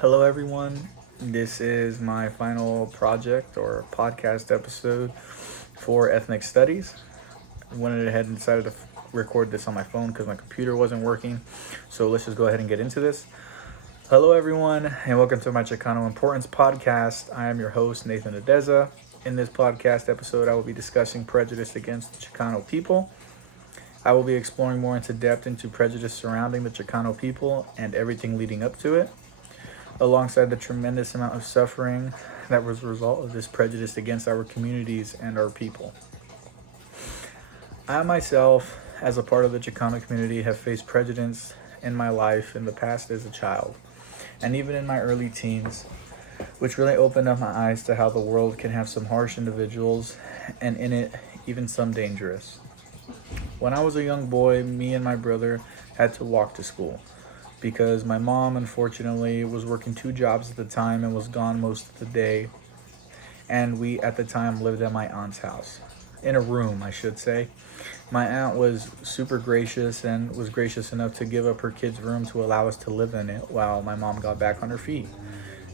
Hello, everyone. This is my final project or podcast episode for ethnic studies. I went ahead and decided to record this on my phone because my computer wasn't working. So let's just go ahead and get into this. Hello, everyone, and welcome to my Chicano Importance podcast. I am your host, Nathan Adeza. In this podcast episode, I will be discussing prejudice against the Chicano people. I will be exploring more into depth into prejudice surrounding the Chicano people and everything leading up to it, alongside the tremendous amount of suffering that was a result of this prejudice against our communities and our people. I myself, as a part of the Chicano community, have faced prejudice in my life in the past as a child, and even in my early teens, which really opened up my eyes to how the world can have some harsh individuals, and in it, even some dangerous. When I was a young boy, me and my brother had to walk to school because my mom, unfortunately, was working two jobs at the time and was gone most of the day. And we, at the time, lived at my aunt's house, in a room, I should say. My aunt was super gracious and was gracious enough to give up her kid's room to allow us to live in it while my mom got back on her feet.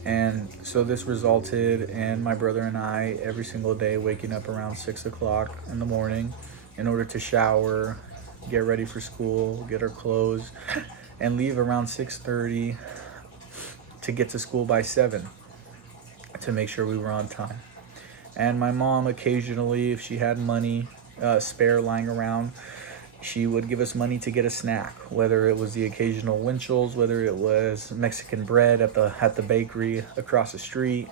And so this resulted in my brother and I every single day waking up around 6 o'clock in the morning in order to shower, get ready for school, get our clothes, and leave around 6:30 to get to school by 7 to make sure we were on time. And my mom, occasionally, if she had money spare lying around, she would give us money to get a snack, whether it was the occasional Winchell's, whether it was Mexican bread at the bakery across the street,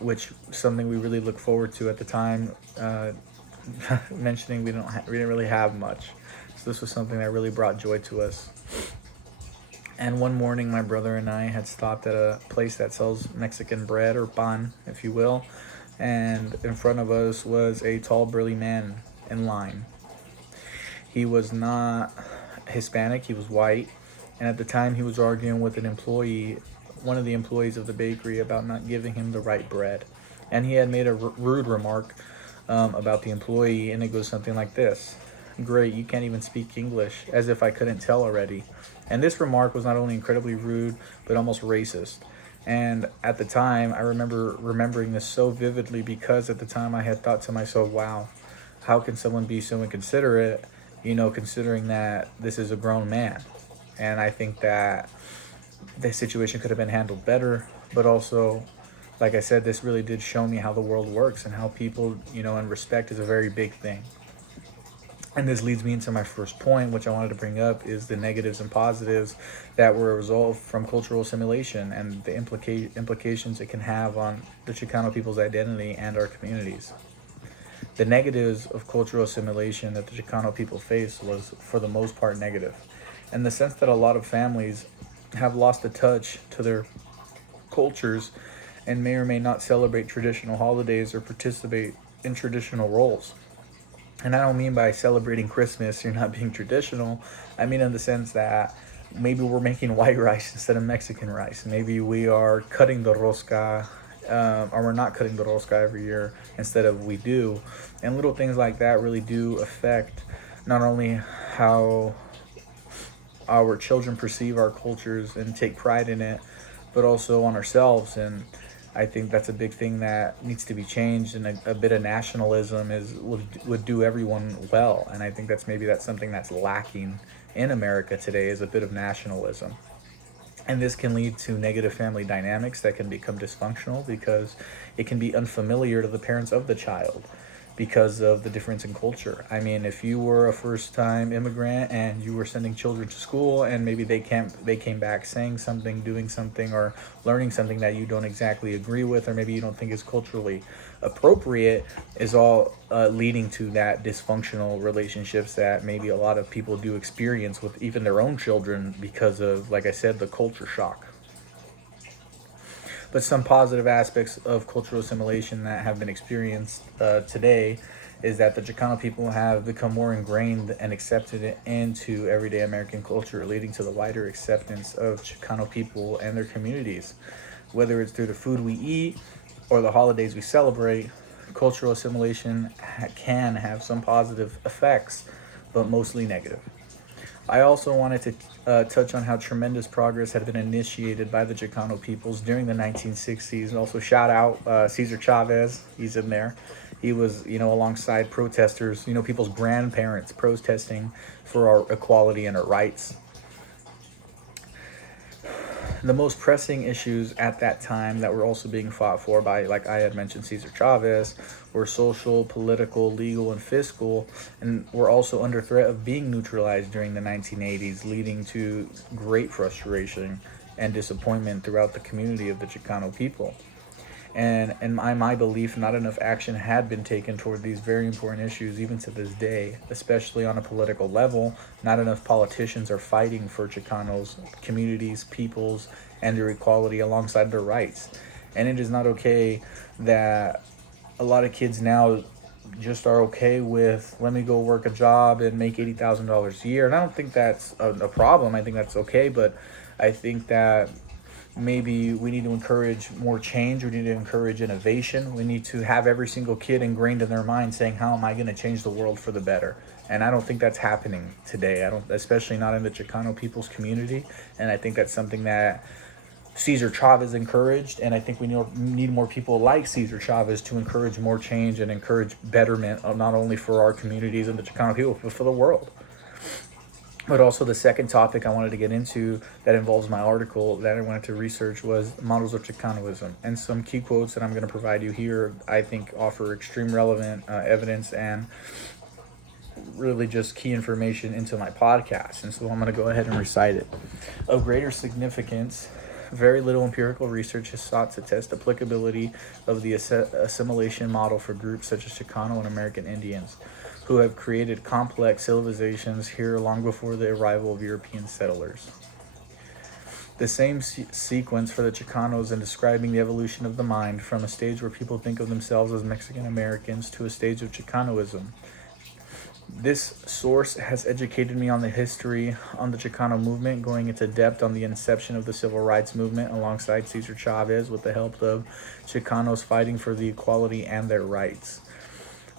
which something we really look forward to at the time. Mentioning we didn't really have much, so this was something that really brought joy to us. And one morning, my brother and I had stopped at a place that sells Mexican bread, or pan, if you will, and in front of us was a tall, burly man in line. He was not Hispanic, he was white, and at the time he was arguing with one of the employees of the bakery, about not giving him the right bread. And he had made a rude remark about the employee, and it goes something like this: "Great, you can't even speak English," as if I couldn't tell already. And this remark was not only incredibly rude, but almost racist. And at the time, I remember remembering this so vividly because at the time I had thought to myself, wow, how can someone be so inconsiderate, considering that this is a grown man? And I think that the situation could have been handled better, but also, like I said, this really did show me how the world works and how people, and respect is a very big thing. And this leads me into my first point, which I wanted to bring up, is the negatives and positives that were a result from cultural assimilation and the implications it can have on the Chicano people's identity and our communities. The negatives of cultural assimilation that the Chicano people faced was, for the most part, negative, in the sense that a lot of families have lost the touch to their cultures and may or may not celebrate traditional holidays or participate in traditional roles. And I don't mean by celebrating Christmas you're not being traditional. I mean in the sense that maybe we're making white rice instead of Mexican rice. Maybe we are cutting the rosca, or we're not cutting the rosca every year instead of we do. And little things like that really do affect not only how our children perceive our cultures and take pride in it, but also on ourselves. And I think that's a big thing that needs to be changed, and a bit of nationalism would do everyone well. And I think that's something that's lacking in America today, is a bit of nationalism. And this can lead to negative family dynamics that can become dysfunctional because it can be unfamiliar to the parents of the child because of the difference in culture. I mean, if you were a first-time immigrant and you were sending children to school, and maybe they came back saying something, doing something, or learning something that you don't exactly agree with, or maybe you don't think is culturally appropriate, is all leading to that dysfunctional relationships that maybe a lot of people do experience with even their own children because of, like I said, the culture shock. But some positive aspects of cultural assimilation that have been experienced today is that the Chicano people have become more ingrained and accepted into everyday American culture, leading to the wider acceptance of Chicano people and their communities. Whether it's through the food we eat or the holidays we celebrate, cultural assimilation can have some positive effects, but mostly negative. I also wanted to touch on how tremendous progress had been initiated by the Chicano peoples during the 1960s. And also shout out Cesar Chavez. He's in there. He was, alongside protesters, people's grandparents protesting for our equality and our rights. The most pressing issues at that time that were also being fought for by, like I had mentioned, Cesar Chavez, were social, political, legal, and fiscal, and were also under threat of being neutralized during the 1980s, leading to great frustration and disappointment throughout the community of the Chicano people. And in my belief, not enough action had been taken toward these very important issues, even to this day, especially on a political level. Not enough politicians are fighting for Chicanos, communities, peoples, and their equality alongside their rights. And it is not okay that a lot of kids now just are okay with, let me go work a job and make $80,000 a year. And I don't think that's a problem. I think that's okay. But I think that maybe we need to encourage more change. We need to encourage innovation. We need to have every single kid ingrained in their mind saying, how am I going to change the world for the better? And I don't think that's happening today. Especially not in the Chicano people's community. And I think that's something that Cesar Chavez encouraged. And I think we need more people like Cesar Chavez to encourage more change and encourage betterment, not only for our communities and the Chicano people, but for the world. But also the second topic I wanted to get into that involves my article that I wanted to research was models of Chicanoism. And some key quotes that I'm going to provide you here, I think, offer extreme relevant evidence and really just key information into my podcast. And so I'm going to go ahead and recite it. Of greater significance, very little empirical research has sought to test applicability of the assimilation model for groups such as Chicano and American Indians, who have created complex civilizations here long before the arrival of European settlers. The same sequence for the Chicanos in describing the evolution of the mind from a stage where people think of themselves as Mexican Americans to a stage of Chicanoism. This source has educated me on the history on the Chicano movement, going into depth on the inception of the civil rights movement alongside Cesar Chavez with the help of Chicanos fighting for the equality and their rights.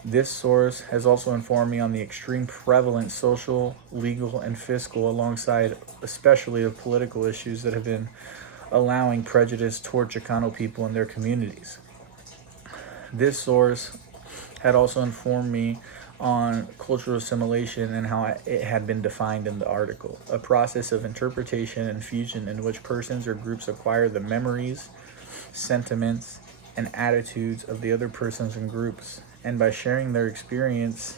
This source has also informed me on the extreme prevalent social, legal, and fiscal, alongside especially of political issues that have been allowing prejudice toward Chicano people and their communities. This source had also informed me on cultural assimilation and how it had been defined in the article, a process of interpretation and fusion in which persons or groups acquire the memories, sentiments, and attitudes of the other persons and groups, and by sharing their experiences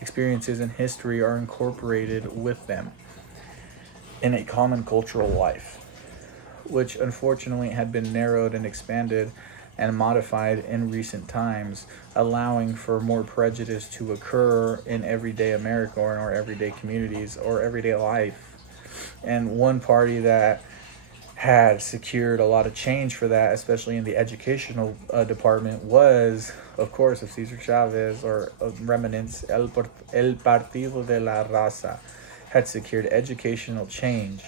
and history are incorporated with them in a common cultural life, which unfortunately had been narrowed and expanded and modified in recent times, allowing for more prejudice to occur in everyday America or in our everyday communities or everyday life. And one party that had secured a lot of change for that, especially in the educational department, was, of course, of Cesar Chavez, or remnants, El Partido de la Raza, had secured educational change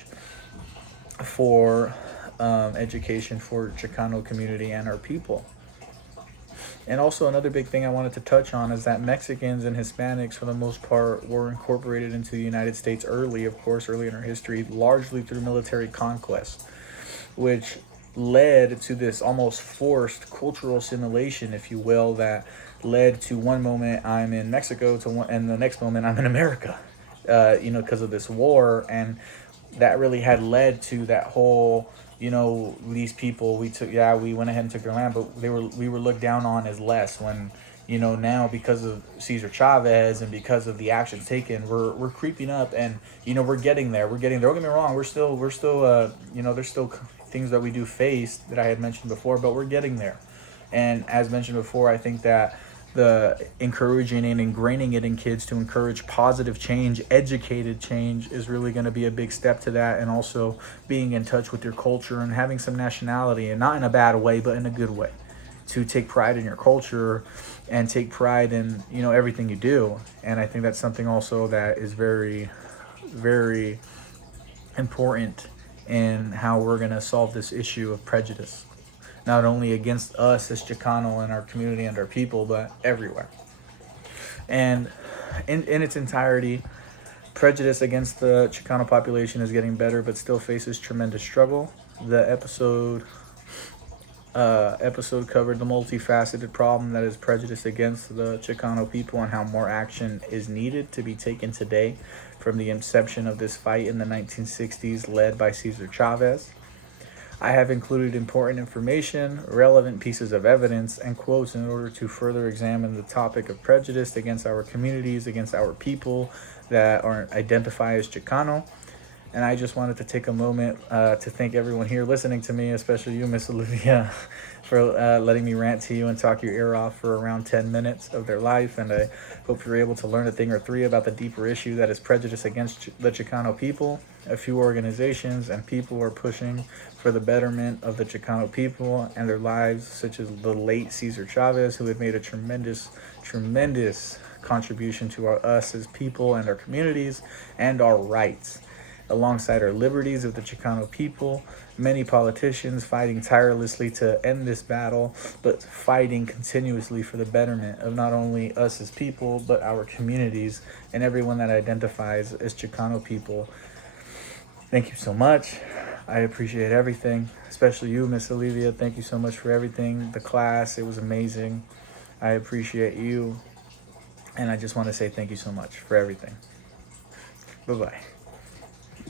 for education for Chicano community and our people. And also another big thing I wanted to touch on is that Mexicans and Hispanics, for the most part, were incorporated into the United States early in our history, largely through military conquest, which led to this almost forced cultural assimilation, if you will, that led to one moment I'm in Mexico and the next moment I'm in America, because of this war. And that really had led to that whole, these people we went ahead and took their land, but we were looked down on as less when, now because of Cesar Chavez and because of the actions taken, we're creeping up, and we're getting there. Don't get me wrong, we're still there's still things that we do face that I had mentioned before, but we're getting there. And as mentioned before, I think that the encouraging and ingraining it in kids to encourage positive change, educated change, is really going to be a big step to that. And also being in touch with your culture and having some nationality, and not in a bad way, but in a good way, to take pride in your culture and take pride in, everything you do. And I think that's something also that is very, very important in how we're going to solve this issue of prejudice, not only against us as Chicano and our community and our people, but everywhere. And in its entirety, Prejudice against the Chicano population is getting better, but still faces tremendous struggle. The episode covered the multifaceted problem that is prejudice against the Chicano people and how more action is needed to be taken today from the inception of this fight in the 1960s led by Cesar Chavez. I have included important information, relevant pieces of evidence, and quotes in order to further examine the topic of prejudice against our communities, against our people that identify as Chicano. And I just wanted to take a moment to thank everyone here listening to me, especially you, Miss Olivia, for letting me rant to you and talk your ear off for around 10 minutes of their life. And I hope you're able to learn a thing or three about the deeper issue that is prejudice against the Chicano people. A few organizations and people are pushing for the betterment of the Chicano people and their lives, such as the late Cesar Chavez, who had made a tremendous contribution to us as people and our communities and our rights. Alongside our liberties of the Chicano people, many politicians fighting tirelessly to end this battle, but fighting continuously for the betterment of not only us as people, but our communities and everyone that identifies as Chicano people. Thank you so much. I appreciate everything, especially you, Miss Olivia. Thank you so much for everything. The class, it was amazing. I appreciate you. And I just want to say thank you so much for everything. Bye-bye.